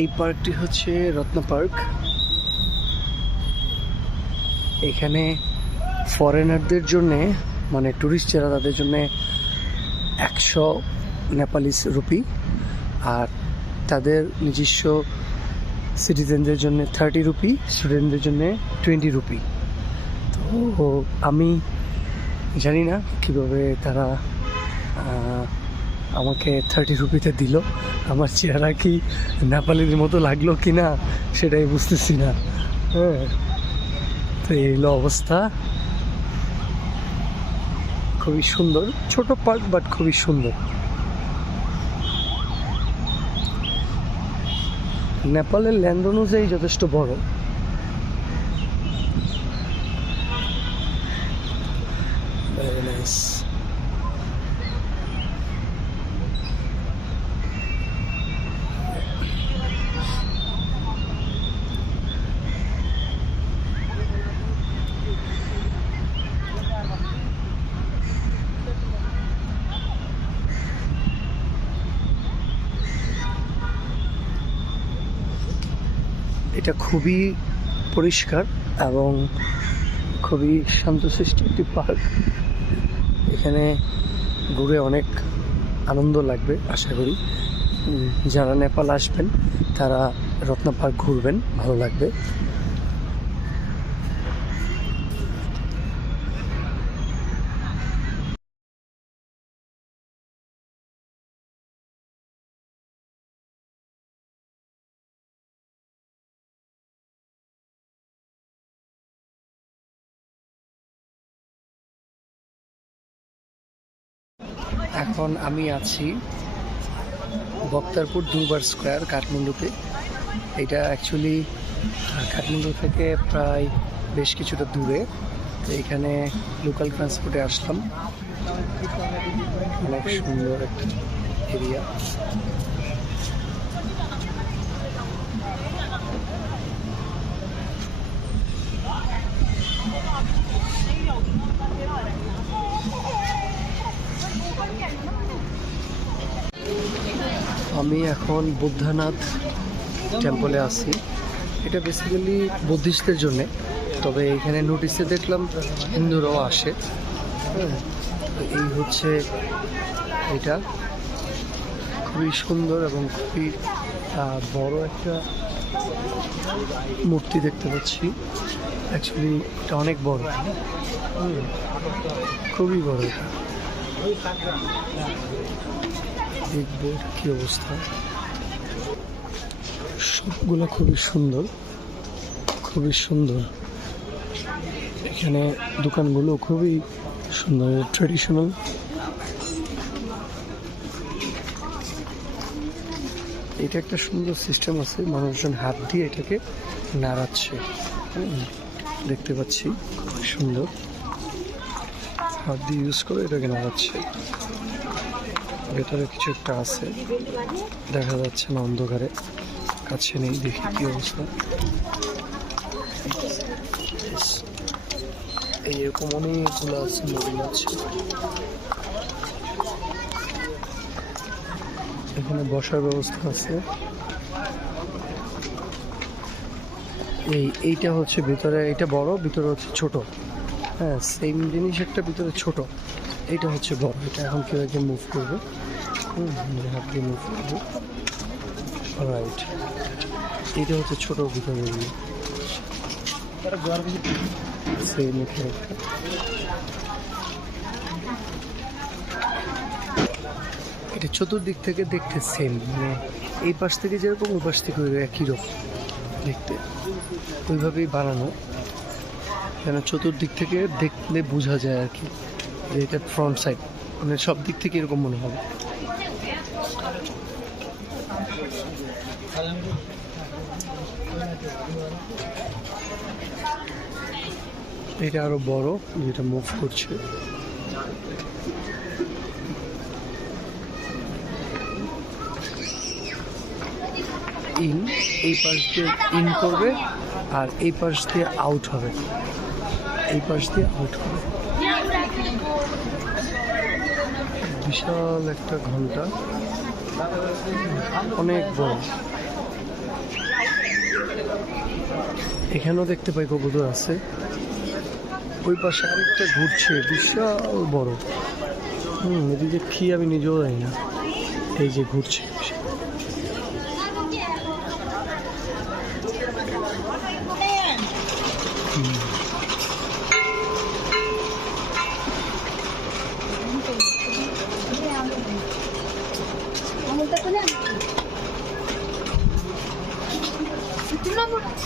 এই পার্কটি হচ্ছে রত্ন পার্ক। এখানে ফরেনারদের জন্যে, মানে ট্যুরিস্ট যারা, তাদের জন্যে 100 নেপালি রুপি, আর তাদের নিজস্ব সিটিজেনদের জন্য 30 রুপি, স্টুডেন্টদের জন্য 20 রুপি। তো আমি জানি না কীভাবে তারা আমাকে 30 রুপিতে দিল। আমার চেহারা কি নেপালির মতো লাগলো কি না সেটাই বুঝতেছি না। হ্যাঁ, তো এই হলো অবস্থা। খুবই সুন্দর, ছোট পার্ক বাট খুবই সুন্দর। নেপালের ল্যান্ড অনুযায়ী যথেষ্ট বড়। Very nice. এটা খুবই পরিষ্কার এবং খুবই শান্তশিষ্ট একটি পার্ক। এখানে ঘুরে অনেক আনন্দ লাগবে আশা করি। যারা নেপাল আসবেন তারা রত্ন পার্ক ঘুরবেন, ভালো লাগবে। এখন আমি আছি বক্তারপুর দুর্বার স্কোয়ার, কাঠমান্ডুতে। এটা অ্যাকচুয়ালি কাঠমান্ডু থেকে প্রায় বেশ কিছুটা দূরে। তো এখানে লোকাল ট্রান্সপোর্টে আসলাম। অনেক সুন্দর একটা এরিয়া। আমি এখন বুদ্ধনাথ টেম্পলে আছি। এটা বেসিক্যালি বুদ্ধিস্টদের জন্যে, তবে এখানে নোটিশে দেখলাম হিন্দুরাও আসে। হ্যাঁ, এই হচ্ছে এটা। খুবই সুন্দর এবং খুবই বড় একটা মূর্তি দেখতে পাচ্ছি। অ্যাকচুয়ালি এটা অনেক বড়, খুবই বড়। দেখবো কি অবস্থা। সবগুলো খুবই সুন্দর, খুবই সুন্দর। এখানে দোকানগুলো খুবই সুন্দর, ট্রেডিশনাল। এটা একটা সুন্দর সিস্টেম আছে, মানুষজন হাত দিয়ে এটাকে নাড়াচ্ছে। দেখতে পাচ্ছি খুবই সুন্দর, হাত দিয়ে ইউজ করে এটাকে নাড়াচ্ছে। ভেতরে কিছু একটা আছে, দেখা যাচ্ছে না অন্ধকারে, কাছে নেই, দেখি কি অবস্থা। এইরকম অনেকগুলো আছে, মরিল আছে। এখানে বসার ব্যবস্থা আছে। এইটা হচ্ছে ভিতরে, এটা বড়, ভিতরে হচ্ছে ছোট। হ্যাঁ, সেম জিনিস একটা, ভিতরে ছোট। এইটা হচ্ছে বড়। এটা এখন কেউ একজন মুভ করবে, হাত দিয়ে মুভ করবে। রাইট, এইটা হচ্ছে ছোট, ভিতরে সেম একটা। এটা চতুর্দিক থেকে দেখতে সেম, মানে এই পাশ থেকে যেরকম ওই পাশ থেকে একই রকম দেখতে, ওইভাবেই বানানো। কেন চতুর্দিক থেকে দেখলে বোঝা যায় আর কি, যে এটা ফ্রন্ট সাইড, মানে সব দিক থেকে এরকম মনে হবে। এটা আরো বড়, যেটা মুভ করছে। ইন, এই পাশ দিয়ে ইন করবে আর এই পাশ দিয়ে আউট হবে, এই পাশ দিয়ে আউট হবে। বিশাল একটা ঘন্টা, অনেক বড়। এখানেও দেখতে পাই কবুতর আছে। ওই পাশে আরেকটা ঘুরছে, বিশাল বড়। এদিকে কি আমি নিজেও জানি না। এই যে ঘুরছে,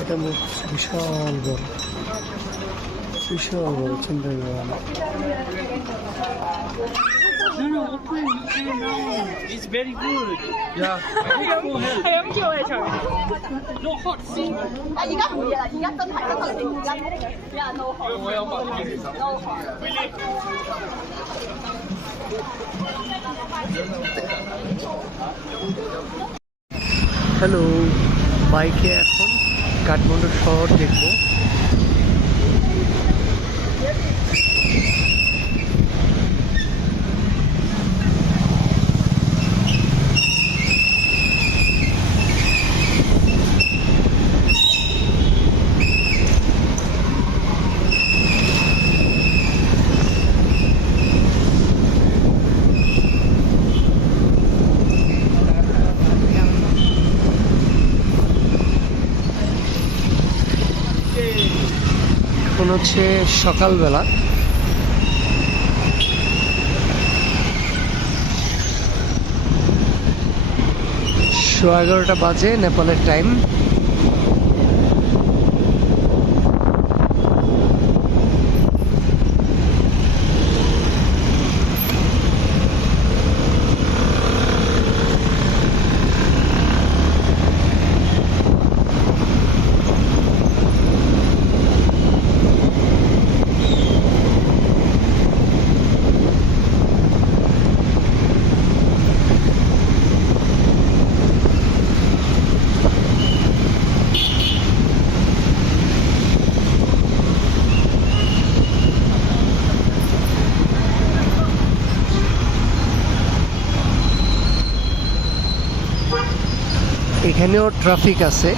এটা বিশাল বড়, বিশাল বড়, চিন্তা করা না। No, open. It's very good. Yeah. 係咁叫我哋除。 No hot seat. 而家唔熱啦，而家真係真係而家有人 no hot。我有問嘅其實。no hot。 hello, বাইকে এখন কাঠমান্ডু শহর দেখবো। এখন হচ্ছে সকালবেলা, 11:30 বাজে নেপালের টাইম। এখানেও ট্রাফিক আছে,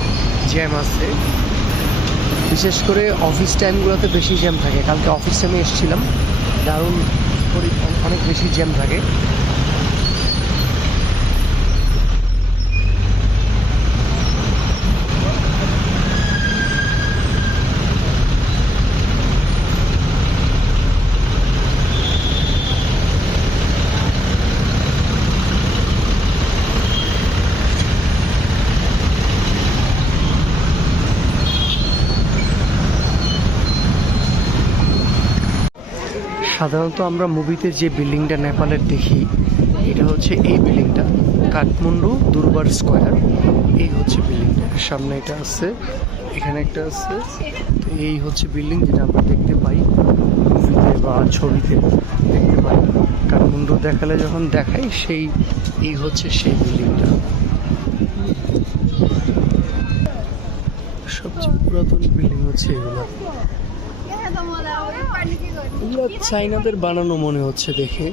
জ্যাম আছে, বিশেষ করে অফিস টাইমগুলোতে বেশি জ্যাম থাকে। কালকে অফিস টাইমে এসেছিলাম, দারুণ অনেক বেশি জ্যাম থাকে। সাধারণত আমরা মুভিতে যে বিল্ডিংটা নেপালের দেখি, এটা হচ্ছে এই বিল্ডিংটা, কাঠমান্ডু দুর্বার স্কোয়ার। এই হচ্ছে বিল্ডিংটা, সামনে এটা আছে, এখানে একটা আছে। তো এই হচ্ছে বিল্ডিং যেটা আমরা দেখতে পাই মুভিতে বা ছবিতে দেখতে পাই। কাঠমান্ডু দেখালে যখন দেখাই, এই হচ্ছে সেই বিল্ডিংটা। সবচেয়ে পুরাতন বিল্ডিং হচ্ছে এগুলো। এগুলো চাইনাদের বানানো মনে হচ্ছে দেখে।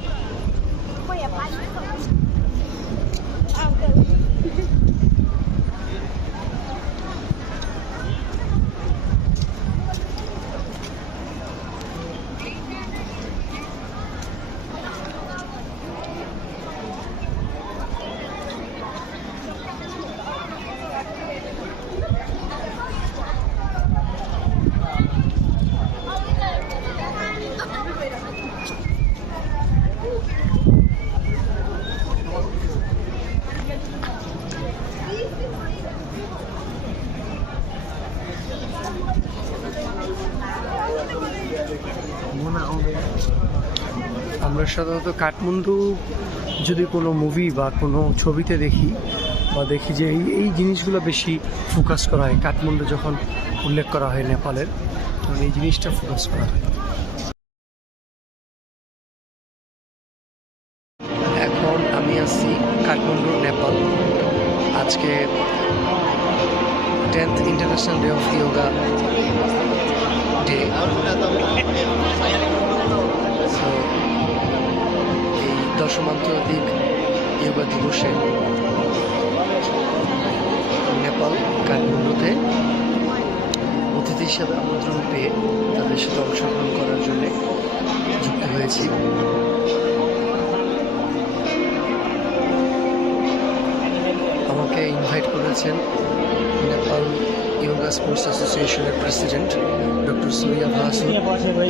আমরা সাধারণত কাঠমান্ডু যদি কোনো মুভি বা কোনো ছবিতে দেখি বা দেখি যে এই জিনিসগুলো বেশি ফোকাস করা হয়। কাঠমান্ডু যখন উল্লেখ করা হয় নেপালের, তখন এই জিনিসটা ফোকাস করা হয়। এখন আমি আছি কাঠমান্ডু, নেপাল। আজকে 10th international day of yoga day. এই 10ম আন্তর্জাতিক ইয়োগা দিবসে নেপাল কাঠমান্ডুতে অতিথি হিসাবে আমন্ত্রণ পেয়ে তাদের সাথে অংশগ্রহণ করার জন্য যুক্ত হয়েছি। আমাকে ইনভাইট করেছেন নেপাল যোগা স্পোর্টস অ্যাসোসিয়েশনের president doctor Suriya Vasu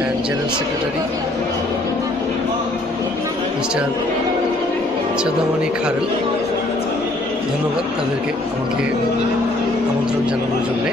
and general secretary Mr Chandamani Kharal. ধন্যবাদ তাদেরকে আমাকে আমন্ত্রণ জানানোর জন্যে।